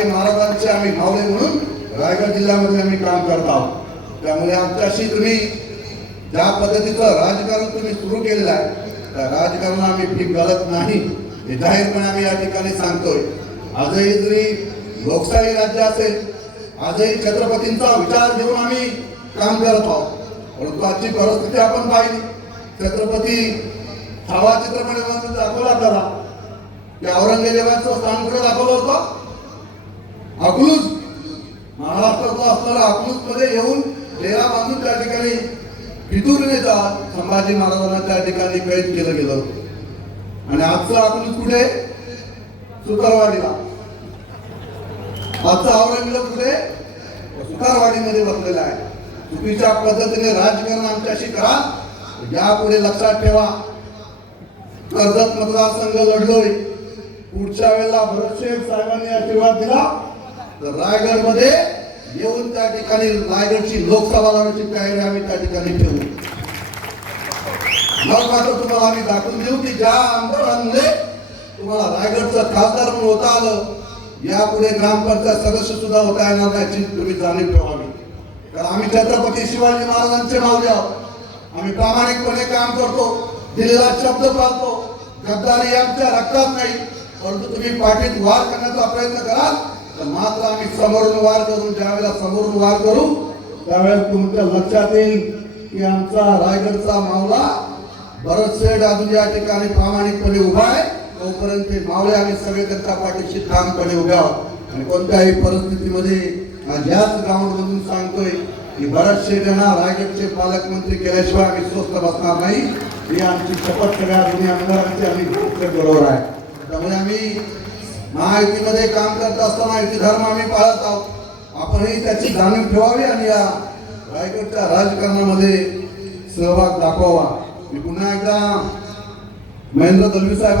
शिवाजी महाराजांचे आम्ही भावले म्हणून रायगड जिल्ह्यामध्ये आम्ही काम करत आहोत. त्यामुळे आमच्याशी तुम्ही ज्या पद्धतीचं राजकारण तुम्ही सुरू केलेलं आहे त्या राजकारण आम्ही भीक घालत नाही. हे जाहीरपणे आम्ही या ठिकाणी सांगतोय. आजही जरी लोकशाही राज्य असेल आजही छत्रपतींचा विचार घेऊन आम्ही काम करत आहोत. परंतु आजची परिस्थिती आपण पाहिली. छत्रपती छावा चित्रपट दाखवला त्याला की औरंगजेबाचं स्थान कुठे दाखवलं होतं. अकलूज महाराष्ट्रातला असणारा अकलूजमध्ये येऊन डेरा बांधून त्या ठिकाणी फितुरीने जा संभाजी महाराजांना त्या ठिकाणी कैद केलं गेलं. आणि आजचं अकलूज कुठे? सुतारवाडीला. आजचं औरंगजेब कुठे? सुतारवाडीमध्ये बसलेला आहे. चुकीच्या पद्धतीने राजकारण आमच्याशी करा. यापुढे लक्षात ठेवा. कर्जत मतदारसंघ लढलोय. पुढच्या वेळेला भरतशेठ साहेबांनी आशीर्वाद दिला. तर येऊन त्या ठिकाणी रायगडची लोकसभा लावण्याची तयारी आम्ही त्या ठिकाणी ठेवू. मग मात्र तुम्हाला आम्ही दाखवून देऊ की ज्या आमदारांमुळे तुम्हाला रायगडचं खासदार म्हणून होता आलं यापुढे ग्रामपंचायत सदस्य सुद्धा होता येणार त्याची तुम्ही जाणीव ठेवावी कारण आम्ही छत्रपती शिवाजी महाराजांचे मावले आहोत. आम्ही प्रामाणिकपणे काम करतो दिलेला शब्द पाळतो गद्दारी आमच्या रक्तात नाही परंतु तुम्ही पाठीत वार करण्याचा प्रयत्न कराल. तर मात्र आम्ही समोरून वार करून ज्यावेळेला समोरून वार करू त्यावेळेस तुमच्या लक्षात येईल की आमचा रायगडचा मावला भरत शेठ अजून या ठिकाणी प्रामाणिकपणे उभा आहे. तोपर्यंत ते मावळे आम्ही सगळे त्यांच्या पाठीशी ठामपणे उभे आहोत. आणि कोणत्याही परिस्थितीमध्ये ह्याच याच ग्राउंड मधून सांगतोय की भरत शेठ यांना रायगडचे पालकमंत्री केल्याशिवाय आम्ही स्वस्त बसणार नाही. ही आमची शपथ सगळ्या जुन्या आमदारांची आम्ही बरोबर आहे. त्यामुळे आम्ही महायुतीमध्ये काम करत असताना युती धर्म आम्ही पाळत आहोत. आपणही त्याची जाणीव ठेवावी आणि या रायगडच्या राजकारणामध्ये सहभाग दाखवावा. मी पुन्हा एकदा महेंद्र दलवी साहेब